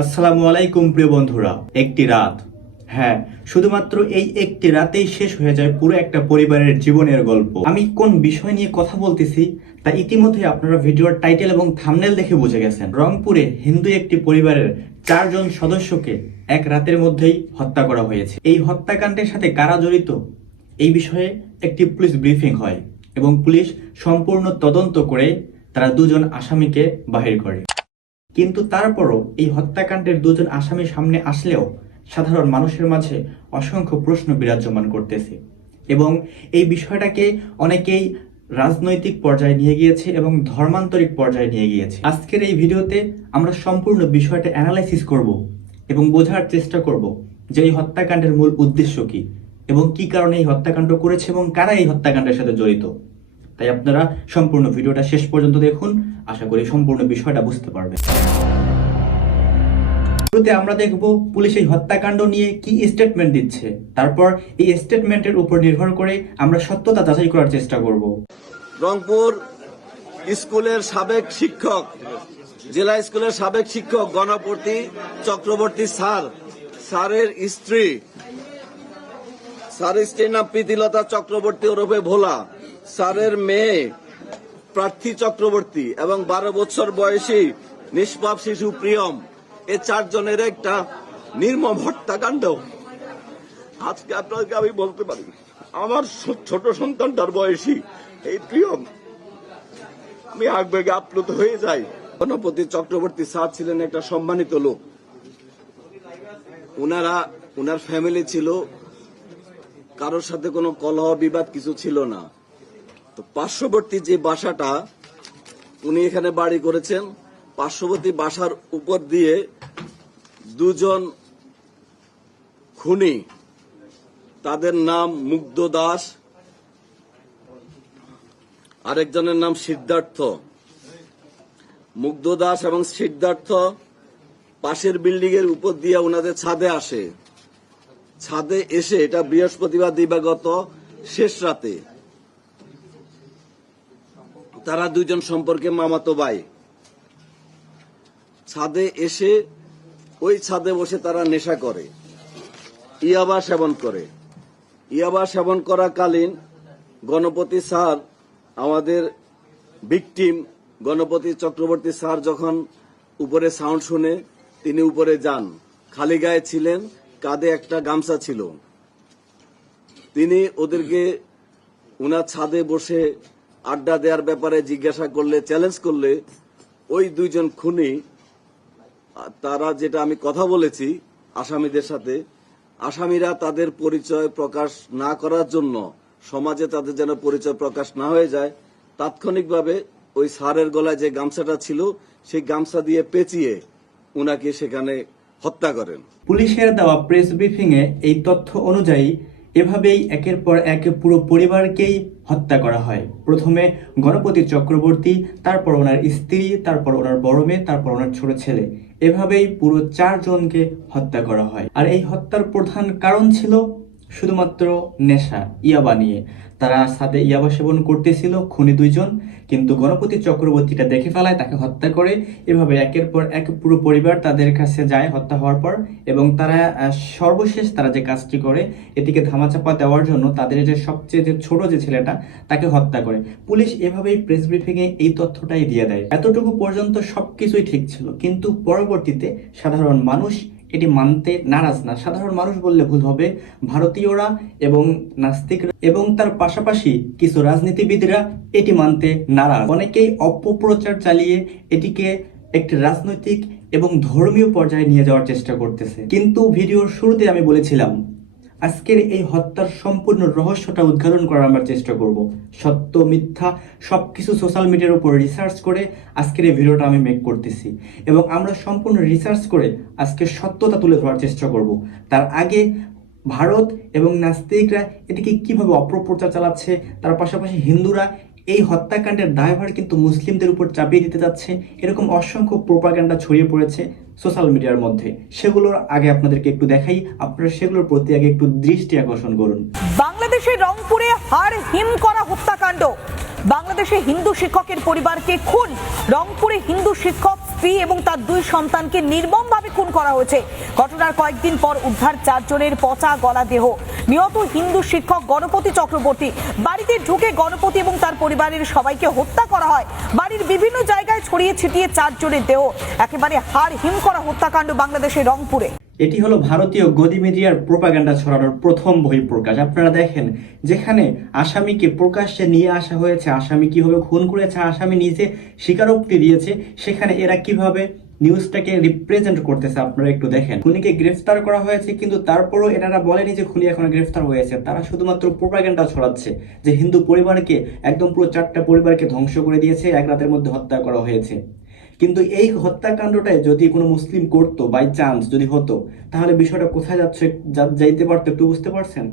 আসসালামু আলাইকুম প্রিয় বন্ধুরা। একটি রাত, হ্যাঁ, শুধুমাত্র এই একটি রাতেই শেষ হয়ে যায় পুরো একটা পরিবারের জীবনের গল্প। আমি কোন বিষয় নিয়ে কথা বলতেছি তা ইতিমধ্যে আপনারা ভিডিওর টাইটেল এবং থাম্বনেল দেখে বুঝে গেছেন। রংপুরে হিন্দু একটি পরিবারের 4 জন সদস্যকে এক রাতের মধ্যেই হত্যা করা হয়েছে। এই হত্যাকাণ্ডের সাথে কারা জড়িত এই বিষয়ে একটি পুলিশ ব্রিফিং হয় এবং পুলিশ সম্পূর্ণ তদন্ত করে তারা 2 জন আসামিকে বাহির করে। কিন্তু তারপরও এই হত্যাকাণ্ডের 2 জন আসামি সামনে আসলেও সাধারণ মানুষের মাঝে অসংখ্য প্রশ্ন বিরাজমান করতেছে এবং এই বিষয়টাকে অনেকেই রাজনৈতিক পর্যায়ে নিয়ে গিয়েছে এবং ধর্মান্তরিক পর্যায়ে নিয়ে গিয়েছে। আজকের এই ভিডিওতে আমরা সম্পূর্ণ বিষয়টা অ্যানালাইসিস করব এবং বোঝার চেষ্টা করব যে এই হত্যাকাণ্ডের মূল উদ্দেশ্য কি এবং কি কারণে এই হত্যাকাণ্ড করেছে এবং কারা এই হত্যাকাণ্ডের সাথে জড়িত। তাই আপনারা সম্পূর্ণ ভিডিওটা শেষ পর্যন্ত দেখুন, আশা করি সম্পূর্ণ বিষয়টা বুঝতে পারবেন। শুরুতে আমরা দেখব পুলিশ এই হত্যাকাণ্ড নিয়ে কি স্টেটমেন্ট দিচ্ছে, তারপর এই স্টেটমেন্টের উপর নির্ভর করে আমরা সত্যতা যাচাই করার চেষ্টা করব। রংপুর স্কুলের সাবেক শিক্ষক, জেলা স্কুলের সাবেক শিক্ষক গণপতি চক্রবর্তী স্যারের স্ত্রীর নাম প্রীতিলতা চক্রবর্তী ওরফে ভোলা, স্যারের মেয়ে প্রার্থী চক্রবর্তী এবং 12 বছর বয়সী নিষ্পাপ শিশু প্রিয়ম, এই 4 জনের একটা নির্মম হত্যাকাণ্ড। আজকে আপনাকে আমি বলতে পারি, আমার ছোট সন্তানটার বয়সী এই প্রিয়ম, আমি আবেগে আপ্লুত হয়ে যাই। গণপতি চক্রবর্তী স্যার ছিলেন একটা সম্মানিত লোক। উনার ফ্যামিলি ছিল, কারোর সাথে কোনো কলহ বিবাদ কিছু ছিল না। তো পার্শ্ববর্তী যে বাসাটা উনি এখানে বাড়ি করেছেন, পার্শ্ববর্তী বাসার উপর দিয়ে 2 জন খুনি, তাদের নাম মুগ্ধ দাস, আরেকজনের নাম সিদ্ধার্থ। মুগ্ধ দাস এবং সিদ্ধার্থ পাশের বিল্ডিং এর উপর দিয়ে ওনাদের ছাদে আসে। ছাদে এসে, এটা বৃহস্পতিবার দিবাগত শেষ রাতে, তারা 2 জন সম্পর্কে মামাতো ভাই। ছাদে এসে ওই ছাদে বসে তারা নেশা করে, ইয়াবা সেবন করে। ইয়াবা সেবন করাকালীন গণপতি স্যার, আমাদের ভিকটিম গণপতি চক্রবর্তী স্যার যখন উপরে সাউন্ড শুনে তিনি উপরে যান। খালি গায়ে ছিলেন, কাঁধে একটা গামছা ছিল। তিনি ওদেরকে উনার ছাদে বসে আড্ডা দেওয়ার ব্যাপারে জিজ্ঞাসা করলে, চ্যালেঞ্জ করলে, ওই 2 জন খুনি, তারা যেটা আমি কথা বলেছি আসামিদের সাথে, আসামিরা তাদের পরিচয় প্রকাশ না করার জন্য, সমাজে তাদের যেন পরিচয় প্রকাশ না হয়ে যায়, তাৎক্ষণিকভাবে ওই স্যারের গলায় যে গামছাটা ছিল সেই গামছা দিয়ে পেঁচিয়ে উনাকে সেখানে হত্যা করেন। পুলিশের দেওয়া প্রেস ব্রিফিং এ এই তথ্য অনুযায়ী এভাবেই একের পর এক পুরো পরিবারকেই হত্যা করা হয়। প্রথমে গণপতি চক্রবর্তী, তারপর ওনার স্ত্রী, তারপর ওনার বড় মেয়ে, তারপর ওনার ছোট ছেলে, এভাবেই পুরো 4 জনকে হত্যা করা হয়। আর এই হত্যার প্রধান কারণ ছিল শুধুমাত্র নেশা, ইয়াবা নিয়ে। তারা সাথে ইয়াবা সেবন করতেছিল খুনি 2 জন, কিন্তু গণপতি চক্রবর্তীটা দেখে ফেলায়, তাকে হত্যা করে। এভাবে একের পর এক পুরো পরিবার তাদের কাছে যায় হত্যা হওয়ার পর, এবং তারা সর্বশেষ তারা যে কাজটি করে, এটিকে ধামাচাপা দেওয়ার জন্য তাদের যে সবচেয়ে যে ছোট যে ছেলেটা তাকে হত্যা করে। পুলিশ এভাবেই প্রেস ব্রিফিং এ এই তথ্যটাই দিয়ে দেয়। এতটুকু পর্যন্ত সবকিছুই ঠিক ছিল, কিন্তু পরবর্তীতে সাধারণ মানুষ এটি মানতে নারাজ না। সাধারণ মানুষ বললে ভুল হবে, ভারতীয়রা এবং নাস্তিকরা এবং তার পাশাপাশি কিছু রাজনীতিবিদরা এটি মানতে নারাজ। অনেকেই অপপ্রচার চালিয়ে এটিকে একটি রাজনৈতিক এবং ধর্মীয় পর্যায়ে নিয়ে যাওয়ার চেষ্টা করতেছে। কিন্তু ভিডিওর শুরুতে আমি বলেছিলাম, আজকের এই হত্যার সম্পূর্ণ রহস্যটা উদ্ঘাটন করার আমরা চেষ্টা করব। সত্য মিথ্যা সবকিছু সোশ্যাল মিডিয়ার উপর রিসার্চ করে আজকের এই ভিডিওটা আমি মেক করতেছি, এবং আমরা সম্পূর্ণ রিসার্চ করে আজকে সত্যতা তুলে ধরার চেষ্টা করব। তার আগে ভারত এবং নাস্তিকরা এটিকে কিভাবে অপপ্রচার চালাচ্ছে, তার পাশাপাশি হিন্দুরা এই হত্যাকাণ্ডের দায়ভার কিন্তু মুসলিমদের উপর চাপিয়ে দিতে যাচ্ছে, এরকম অসংখ্য প্রোপাগান্ডা ছড়িয়ে পড়েছে সোশ্যাল মিডিয়ার মধ্যে। সেগুলোর আগে আপনাদেরকে একটু দেখাই, আপনারা সেগুলোর প্রতি আগে একটু দৃষ্টি আকর্ষণ করুন। বাংলাদেশের রংপুরে হাড় হিম করা হত্যাকাণ্ড, বাংলাদেশে হিন্দু শিক্ষকের পরিবারকে খুন, রংপুরে হিন্দু শিক্ষক স্ত্রী এবং তার 2 সন্তানকে নির্মমভাবে খুন করা হয়েছে। ঘটনার কয়েকদিন পর উদ্ধার 4 জনের পচা গলা দেহ। নিহত হিন্দু শিক্ষক গণপতি চক্রবর্তী। বাড়িতে ঢুকে গণপতি এবং তার পরিবারের সবাইকে হত্যা করা হয়। বাড়ির বিভিন্ন জায়গায় ছড়িয়ে ছিটিয়ে 4 জনের দেহ। একেবারে হাড় হিম করা হত্যাকাণ্ড বাংলাদেশের রংপুরে। এটি হলো ভারতীয় গদি মিডিয়ার প্রোপাগান্ডা ছড়ানোর প্রথম বহিঃপ্রকাশ। আপনারা দেখেন, যেখানে আসামিকে প্রকাশ্যে নিয়ে আসা হয়েছে, আসামি কিভাবে খুন করেছে, আসামি নিজে স্বীকারোক্তি দিয়েছে, সেখানে এরা কিভাবে নিউজটাকে রিপ্রেজেন্ট করতেছে আপনারা একটু দেখেন। খুনিকে গ্রেফতার করা হয়েছে, কিন্তু তারপরও এনারা বলেনি যে খুনি এখনো গ্রেফতার হয়েছে। তারা শুধুমাত্র প্রোপাগান্ডা ছড়াচ্ছে যে হিন্দু পরিবারকে, একদম পুরো 4টা পরিবারকে ধ্বংস করে দিয়েছে, এক রাতের মধ্যে হত্যা করা হয়েছে। কিন্তু এই হত্যাকাণ্ডটাই যদি কোনো মুসলিম করতো, বাই চান্স যদি হতো, তাহলে বিষয়টা কোথায় যাইতে পারতো একটু বুঝতে পারছেন?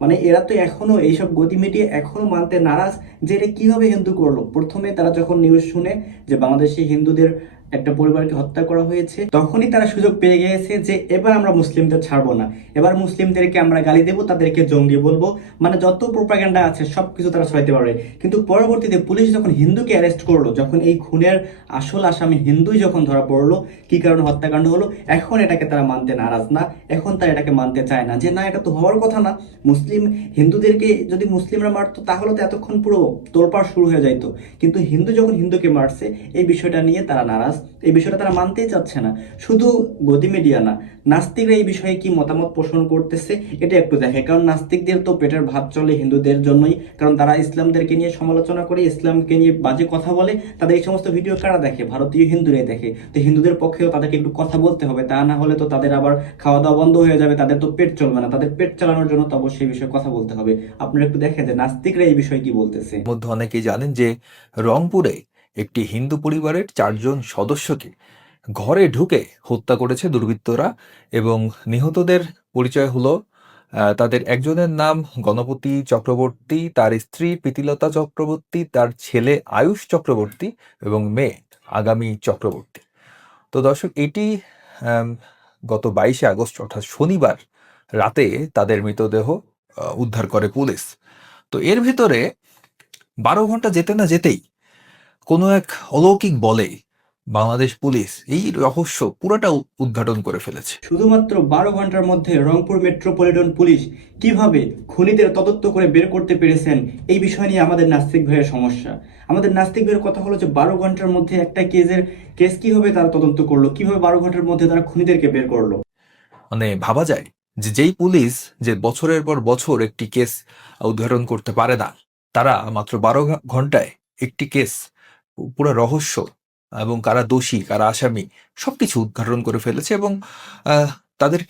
মানে এরা তো এখনো এইসব গদি মিডিয়া এখনো মানতে নারাজ যে এটা কিভাবে হিন্দু করলো। প্রথমে তারা যখন নিউজ শুনে যে বাংলাদেশি হিন্দুদের একটা পরিবারকে হত্যা করা হয়েছে, তখনই তারা সুযোগ পেয়ে গিয়েছে যে এবার আমরা মুসলিমদের ছাড়বো না, এবার মুসলিমদেরকে আমরা গালি দেবো, তাদেরকে জঙ্গি বলবো, মানে যত প্রোপাগান্ডা আছে সবকিছু তারা ছড়াইতে পারবে। কিন্তু পরবর্তীতে পুলিশ যখন হিন্দুকে অ্যারেস্ট করলো, যখন এই খুনের আসল আসামি হিন্দুই যখন ধরা পড়লো, কি কারণে হত্যাকাণ্ড হলো, এখন এটাকে তারা মানতে নারাজ না, এখন তারা এটাকে মানতে চায় না, যে না এটা তো হওয়ার কথা না। মুসলিম হিন্দুদেরকে যদি মুসলিমরা মারতো তাহলে তো এতক্ষণ পুরো তোলপাড় শুরু হয়ে যাইতো। কিন্তু হিন্দু যখন হিন্দুকে মারছে, এই বিষয়টা নিয়ে তারা নারাজ, এই বিষয়টা তারা মানতেই চাচ্ছে না। শুধু গদি মিডিয়া না, নাস্তিকরা এই বিষয়ে কি মতামত পোষণ করতেছে এটা একটু দেখে। কারণ নাস্তিকদের তো পেটের ভাত চলে হিন্দুদের জন্যই, কারণ তারা ইসলামদেরকে নিয়ে সমালোচনা করে, ইসলামকে নিয়ে বাজে কথা বলে। তাদের এই সমস্ত ভিডিও কারা দেখে? ভারতীয় হিন্দুরাই দেখে। তো হিন্দুদের পক্ষেও তাদেরকে একটু কথা বলতে হবে, তা না হলে তো তাদের আবার খাওয়া দাওয়া বন্ধ হয়ে যাবে, তাদের তো পেট চলবে না। তাদের পেট চালানোর জন্য তো অবশ্যই এই বিষয়ে কথা বলতে হবে। আপনারা একটু দেখেন যে নাস্তিকরা এই বিষয়ে কি বলতেছে। মধ্যে অনেকেই জানেন যে রংপুরে একটি হিন্দু পরিবারের 4 জন সদস্যকে ঘরে ঢুকে হত্যা করেছে দুর্বৃত্তরা, এবং নিহতদের পরিচয় হলো তাদের একজনের নাম গণপতি চক্রবর্তী, তার স্ত্রী প্রীতিলতা চক্রবর্তী, তার ছেলে আয়ুষ চক্রবর্তী এবং মেয়ে আগামী চক্রবর্তী। তো দর্শক, এটি গত 22শে আগস্ট অর্থাৎ শনিবার রাতে তাদের মৃতদেহ উদ্ধার করে পুলিশ। তো এর ভিতরে 12 ঘন্টা যেতে না যেতেই কোনো এক অলৌকিক বলে বাংলাদেশ পুলিশ এই রহস্য পুরোটা উদ্ঘাটন করে ফেলেছে। শুধুমাত্র 12 ঘন্টার মধ্যে রংপুর মেট্রোপলিটন পুলিশ কিভাবে খুনিদের তদন্ত করে বের করতে পেরেছেন, এই বিষয় নিয়ে আমাদের নাস্তিক ভাইয়ের সমস্যা। আমাদের নাস্তিক ভাইয়ের কথা হলো যে 12 ঘন্টার মধ্যে একটা কেস কিভাবে তারা তদন্ত করলো, কিভাবে 12 ঘন্টার মধ্যে তারা খুনিদেরকে বের করলো। মানে ভাবা যায় যে যেই পুলিশ যে বছরের পর বছর একটি কেস উদ্ঘাটন করতে পারে না, তারা মাত্র 12 ঘন্টায় একটি কেস, পুরো রহস্য এবং কারা দোষী কারা আসামি সবকিছু উদ্ঘাটন করে ফেলেছে। এবং তাদের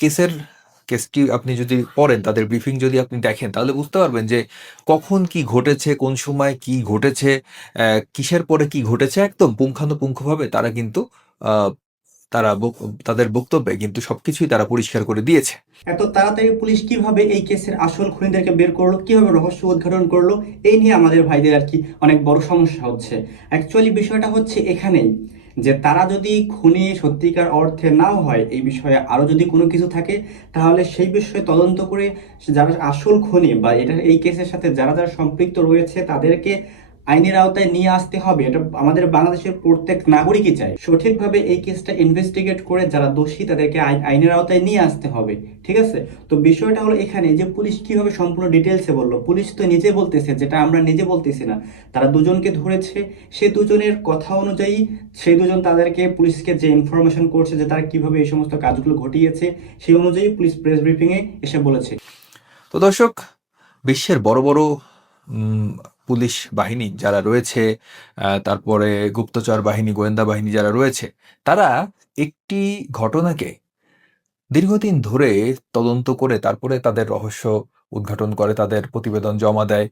কেসটি আপনি যদি পড়েন, তাদের ব্রিফিং যদি আপনি দেখেন, তাহলে বুঝতে পারবেন যে কখন কি ঘটেছে, কোন সময় কি ঘটেছে, কিসের পরে কি ঘটেছে, একদম পুঙ্খানুপুঙ্খভাবে তারা কিন্তু তাদের বক্তব্যে কিন্তু সবকিছুই তারা পরিষ্কার করে দিয়েছে। এত তাড়াতাড়ি পুলিশ কিভাবে এই কেসের আসল খুনিদেরকে বের করলো, কিভাবে রহস্য উদ্ঘাটন করলো, এই নিয়ে আমাদের ভাইদের আর কি অনেক বড় সমস্যা হচ্ছে। অ্যাকচুয়ালি বিষয়টা হচ্ছে এখানেই যে তারা যদি খুনি সত্যিকার অর্থে নাও হয়, এই বিষয়ে আরো যদি কোনো কিছু থাকে, তাহলে সেই বিষয়ে তদন্ত করে যারা আসল খুনি বা এই কেসের সাথে যারা যারা সম্পৃক্ত রয়েছে তাদেরকে আইনের আওতায় নিয়ে আসতে হবে। এটা আমাদের বাংলাদেশের প্রত্যেক নাগরিকই চায়। সঠিকভাবে এই কেসটা ইনভেস্টিগেট করে যারা দোষী তাদেরকে আইনের আওতায় নিয়ে আসতে হবে, ঠিক আছে? তো বিষয়টা হলো এখানে যে পুলিশ কিভাবে সম্পূর্ণ ডিটেলসে বললো। পুলিশ তো নিজে বলতেছে, যেটা আমরা নিজে বলতেছি না। তারা দুজনকে ধরেছে, সে দুজনের কথা অনুযায়ী সেই দুজন তাদেরকে পুলিশকে যে ইনফরমেশন করছে যে তারা কিভাবে এই সমস্ত কাজগুলো ঘটিয়েছে, সেই অনুযায়ী পুলিশ প্রেস ব্রিফিংয়ে এসে বলেছে। তো দর্শক, বিশ্বের বড় বড় পুলিশ বাহিনী যারা রয়েছে, তারপরে গুপ্তচর বাহিনী, গোয়েন্দা বাহিনী যারা রয়েছে, তারা একটি ঘটনাকে দীর্ঘদিন ধরে তদন্ত করে তারপরে তাদের রহস্য উদ্ঘাটন করে, তাদের প্রতিবেদন জমা দেয়,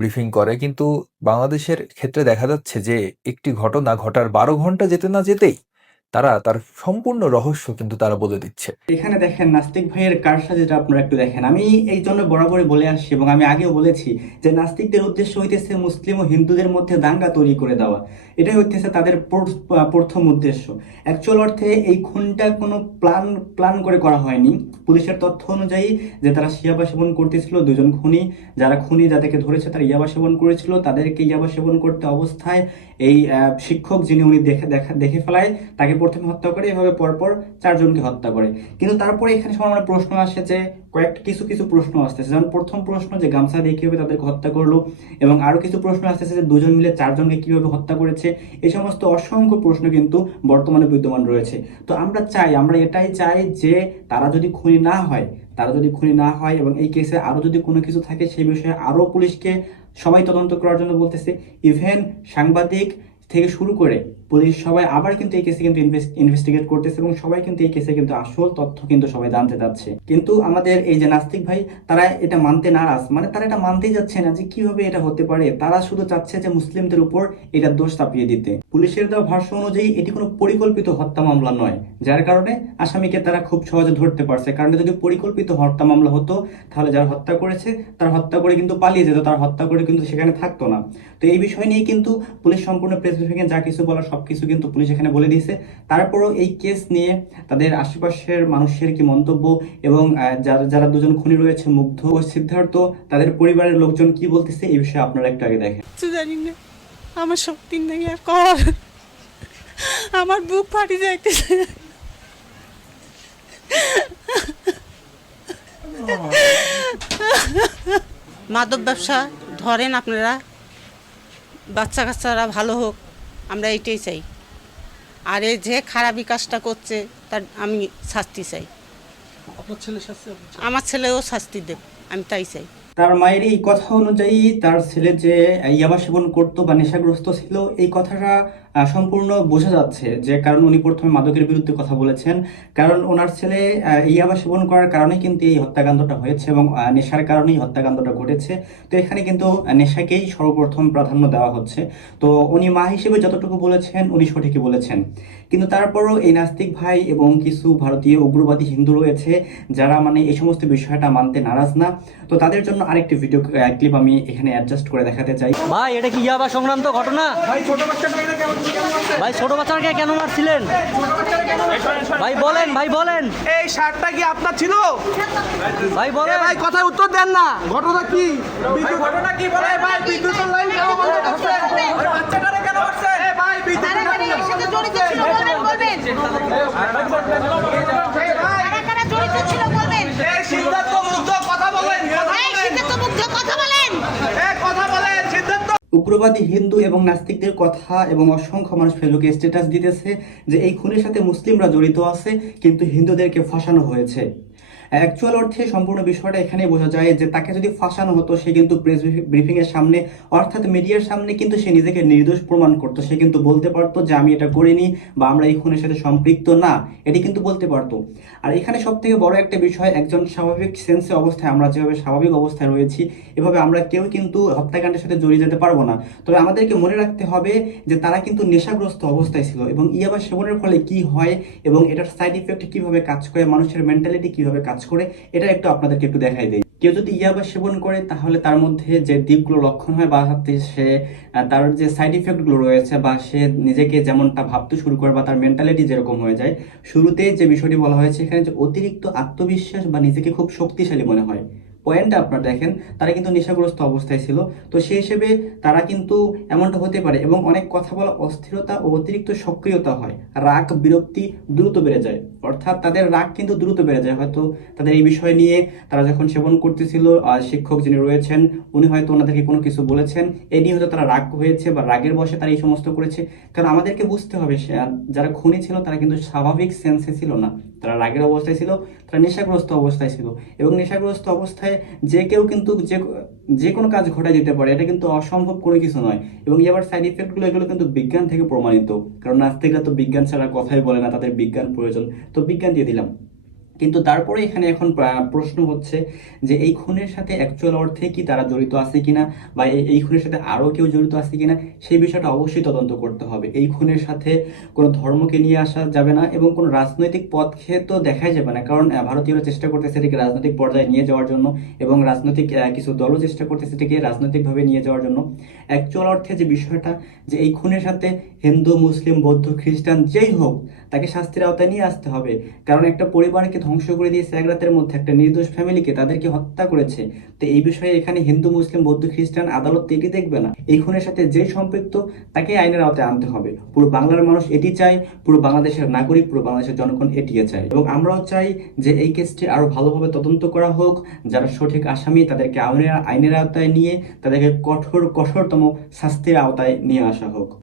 ব্রিফিং করে। কিন্তু বাংলাদেশের ক্ষেত্রে দেখা যাচ্ছে যে একটি ঘটনা ঘটার 12 ঘন্টা যেতে না যেতেই তারা তার সম্পূর্ণ রহস্য কিন্তু তারা বলে দিচ্ছে। এখানে দেখেন নাস্তিক ভাইয়ের কারসাজিটা আপনারা একটু দেখেন। আমি এই জন্য বরাবরই বলে আসছি এবং আমি আগেও বলেছি যে নাস্তিকদের উদ্দেশ্য হইতেছে মুসলিম ও হিন্দুদের মধ্যে দাঙ্গা তৈরি করে দেওয়া। এটাই হইতেছে তাদের প্রথম উদ্দেশ্য। অ্যাকচুয়াল অর্থে এই খুনটা কোনো প্ল্যান করে করা হয়নি। পুলিশের তথ্য অনুযায়ী যে তারা ইয়াবা সেবন করতেছিল, দুজন খুনি, যাদেরকে ধরেছে তারা ইয়াবা সেবন করেছিল। তাদেরকে ইয়াবা সেবন করতে অবস্থায় এই শিক্ষক যিনি উনি দেখে ফেলায়, তাকে প্রথমে হত্যা করে, এভাবে পরপর 4 জনকে হত্যা করে। কিন্তু তারপরে এখানে সবার প্রশ্ন আসে যে কিছু কিছু প্রশ্ন আসতেছে, যেমন প্রথম প্রশ্ন যে গামছা দিয়ে কিভাবে তাদেরকে হত্যা করলো, এবং আরো কিছু প্রশ্ন আসতেছে যে দুজন মিলে 4 জনকে কিভাবে হত্যা করেছে। এই সমস্ত অসংখ্য প্রশ্ন কিন্তু বর্তমানে বিদ্যমান রয়েছে। তো আমরা এটাই চাই যে তারা যদি খুনি না হয় এবং এই কেসে আরো যদি কোনো কিছু থাকে সেই বিষয়ে আরো পুলিশকে সবাই তদন্ত করার জন্য বলতেছে। ইভেন সাংবাদিক থেকে শুরু করে পুলিশ সবাই আবার কিন্তু এই কেসে কিন্তু ইনভেস্টিগেট করতেছে, এবং সবাই কিন্তু এই কেসে কিন্তু আসল তথ্য কিন্তু সবাই জানতে চাচ্ছে। কিন্তু আমাদের এই যে নাস্তিক ভাই, তারা এটা মানতে নারাজ, মানে তারা এটা মানতেই যাচ্ছে না যে কিভাবে এটা হতে পারে। তারা শুধু চাচ্ছে যে মুসলিমদের উপর এটা দোষ চাপিয়ে দিতে। পুলিশের দেওয়া ভাষ্য অনুযায়ী এটি কোনো পরিকল্পিত হত্যা মামলা নয়, যার কারণে আসামিকে তারা খুব সহজে ধরতে পারছে। কারণ যদি পরিকল্পিত হত্যা মামলা হতো তাহলে যারা হত্যা করেছে তারা হত্যা করে কিন্তু পালিয়ে যেত, তার হত্যা করে কিন্তু সেখানে থাকতো না। তো এই বিষয় নিয়ে কিন্তু পুলিশ সম্পূর্ণ প্রেস ব্রিফিংয়ে যা কিছু বলার সবকিছু কিন্তু পুলিশ এখানে বলে দিয়েছে। তারপরও এই কেস নিয়ে তাদের আশেপাশের মানুষের কি মন্তব্য, এবং যারা দুজন খুনি রয়েছে মুগ্ধ ও সিদ্ধার্থ, তাদের পরিবারের লোকজন কি বলতেছে, এই বিষয়ে আপনারা একটু আগে দেখেন। জানি না, আমার শক্তি নেই আর কর, আমার বুক ফাটি যাইতেছে। মাদক ব্যবসা ধরেন আপনারা, বাচ্চা কাচ্চারা ভালো হোক, আমরা এইটাই চাই। আর এই যে খারাপই কাজটা করছে তার আমি শাস্তি চাই। আমার ছেলেও শাস্তি দেব, আমি তাই চাই। তার মায়ের এই কথা অনুযায়ী তার ছেলে যে ইয়াবা সেবন করতো বা নেশাগ্রস্ত ছিল, এই কথাটা সম্পূর্ণ বোঝা যাচ্ছে যে কারণ উনি প্রথমে মাদকের বিরুদ্ধে কথা বলেছেন। কারণ ওনার ছেলে ইয়াবা সেবন করার কারণে কিন্তু এই হত্যাকাণ্ডটা হয়েছে, এবং নেশার কারণেই হত্যাকাণ্ডটা ঘটেছে। তো এখানে কিন্তু নেশাকেই সর্বপ্রথম প্রাধান্য দেওয়া হচ্ছে। তো উনি মা হিসেবে যতটুকু বলেছেন উনি সঠিকই বলেছেন। কিন্তু তারপরও এই নাস্তিক ভাই এবং কিছু ভারতীয় উগ্রবাদী হিন্দু রয়েছে যারা মানে এই সমস্ত বিষয়টা মানতে নারাজ না। তো তাদের জন্য আরেকটি ভিডিও ক্লিপ আমি এখানে অ্যাডজাস্ট করে দেখাতে চাই। ভাই এটা কি ইয়াবা সংক্রান্ত ঘটনা? ভাই ছোট বাচ্চাকে কেন মারছিলেন? ভাই বলেন এই শার্টটা কি আপনার ছিল? ভাই বলেন। ভাই কথার উত্তর দেন না। ঘটনা কি? ঘটনা কি বলে? ভাই বিদ্যুতের লাইন কেন বন্ধ করছে? ওই বাচ্চাটারে কেন মারছে? ভাই বিদ্যুতের লাইন এর সাথে জড়িত ছিল বলবেন। কারা জড়িত ছিল বলবেন। এই সিদ্ধার্থ মুগ্ধ কথা বলেন। এই সিদ্ধার্থ মুগ্ধ কথা বলেন। কথা বলেন সিদ্ধার্থ। উগ্রবাদী হিন্দু এবং নাস্তিকদের কথা এবং অসংখ্য মানুষ ফেসবুকে স্ট্যাটাস দিতেছে যে এই খুনের সাথে মুসলিমরা জড়িত আছে, কিন্তু হিন্দুদেরকে ফাঁসানো হয়েছে। অ্যাকচুয়াল অর্থে সম্পূর্ণ বিষয়টা এখানে বোঝা যায় যে তাকে যদি ফাঁসানো হতো সে কিন্তু প্রেস ব্রিফিং এর সামনে অর্থাৎ মিডিয়ার সামনে কিন্তু সে নিজেকে নির্দোষ প্রমাণ করতো। সে কিন্তু বলতে পারতো যে আমি এটা করিনি বা আমরা এই খুনের সাথে সম্পৃক্ত না, এটি কিন্তু বলতে পারতো। আর এখানে সব থেকে বড় একটা বিষয়, একজন স্বাভাবিক সেন্সে অবস্থায়, আমরা যেভাবে স্বাভাবিক অবস্থায় রয়েছি এভাবে আমরা কেউ কিন্তু হত্যাকাণ্ডের সাথে জড়িয়ে যেতে পারবো না। তবে আমাদেরকে মনে রাখতে হবে যে তারা কিন্তু নেশাগ্রস্ত অবস্থায় ছিল, এবং ইয়াবা সেবনের ফলে কি হয় এবং এটার সাইড ইফেক্ট কিভাবে কাজ করে, মানুষের মেন্টালিটি কিভাবে কাজ করে, এটা একটু আপনাদেরকে একটু দেখাই দেই। কেউ যদি ইয়াবা সেবন করে তাহলে তার মধ্যে যে দিকগুলো লক্ষণ হয় বা সে তার যে সাইড ইফেক্ট গুলো রয়েছে বা সে নিজেকে যেমনটা ভাবতে শুরু করে বা তার মেন্টালিটি যেরকম হয়ে যায়, শুরুতে যে বিষয়টি বলা হয়েছে এখানে যে অতিরিক্ত আত্মবিশ্বাস বা নিজেকে খুব শক্তিশালী মনে হয়। পয়েন্টটা আপনারা দেখেন, তারা কিন্তু নেশাগ্রস্ত অবস্থায় ছিল। তো সেই হিসেবে তারা কিন্তু এমনটা হতে পারে, এবং অনেক কথা বলা, অস্থিরতা ও অতিরিক্ত সক্রিয়তা হয়, রাগ বিরক্তি দ্রুত বেড়ে যায়, অর্থাৎ তাদের রাগ কিন্তু দ্রুত বেড়ে যায়। হয়তো তাদের এই বিষয় নিয়ে তারা যখন সেবন করতেছিল, শিক্ষক যিনি রয়েছেন উনি হয়তো ওনাদেরকে কোনো কিছু বলেছেন, এই নিয়ে হয়তো তারা রাগ হয়েছে বা রাগের বশে তারা এই সমস্ত করেছে। কারণ আমাদেরকে বুঝতে হবে যারা খুনি ছিল তারা কিন্তু স্বাভাবিক সেন্সে ছিল না, তারা রাগের অবস্থায় ছিল, তারা নেশাগ্রস্ত অবস্থায় ছিল, এবং নেশাগ্রস্ত অবস্থায় যে কেউ কিন্তু যে কোনো কাজ ঘটায় দিতে পারে, এটা কিন্তু অসম্ভব কোনো কিছু নয়। এবং এবার সাইড ইফেক্ট গুলো এগুলো কিন্তু বিজ্ঞান থেকে প্রমাণিত, কারণ নাস্তিকরা তো বিজ্ঞান ছাড়া কথাই বলে না, তাদের বিজ্ঞান প্রয়োজন, তো বিজ্ঞান দিয়ে দিলাম। কিন্তু তারপরে এখানে এখন প্রশ্ন হচ্ছে যে এই খুনের সাথে অ্যাকচুয়াল অর্থে কি তারা জড়িত আছে কিনা, বা এই খুনের সাথে আরো কেউ জড়িত আছে কিনা, সেই বিষয়টা অবশ্যই তদন্ত করতে হবে। এই খুনের সাথে কোনো ধর্মকে নিয়ে আসা যাবে না, এবং কোনো রাজনৈতিক পথকে তো দেখাই যাবে না, কারণ ভারতীয়রা চেষ্টা করতেছে এটিকে রাজনৈতিক পর্যায়ে নিয়ে যাওয়ার জন্য, এবং রাজনৈতিক কিছু দলও চেষ্টা করতেছে এটিকে রাজনৈতিকভাবে নিয়ে যাওয়ার জন্য। অ্যাকচুয়াল অর্থে যে বিষয়টা যে এই খুনের সাথে হিন্দু, মুসলিম, বৌদ্ধ, খ্রিস্টান যেই হোক তাকে শাস্তির আওতায় নিয়ে আসতে হবে। কারণ একটা পরিবারকে ধ্বংস করে দিয়েছে এক রাতের মধ্যে, একটা নির্দোষ ফ্যামিলিকে তাদেরকে হত্যা করেছে। তো এই বিষয়ে এখানে হিন্দু, মুসলিম, বৌদ্ধ, খ্রিস্টান আদালত তো এটি দেখবে না। এই খুনের সাথে যে সম্পৃক্ত তাকে আইনের আওতায় আনতে হবে। পুরো বাংলার মানুষ এটি চায়, পুরো বাংলাদেশের নাগরিক, পুরো বাংলাদেশের জনগণ এটিকে চায়। এবং আমরাও চাই যে এই কেসটি আরো ভালোভাবে তদন্ত করা হোক, যারা সঠিক আসামি তাদেরকে আইনের আওতায় নিয়ে তাদেরকে কঠোরতম শাস্তির আওতায় নিয়ে আসা হোক।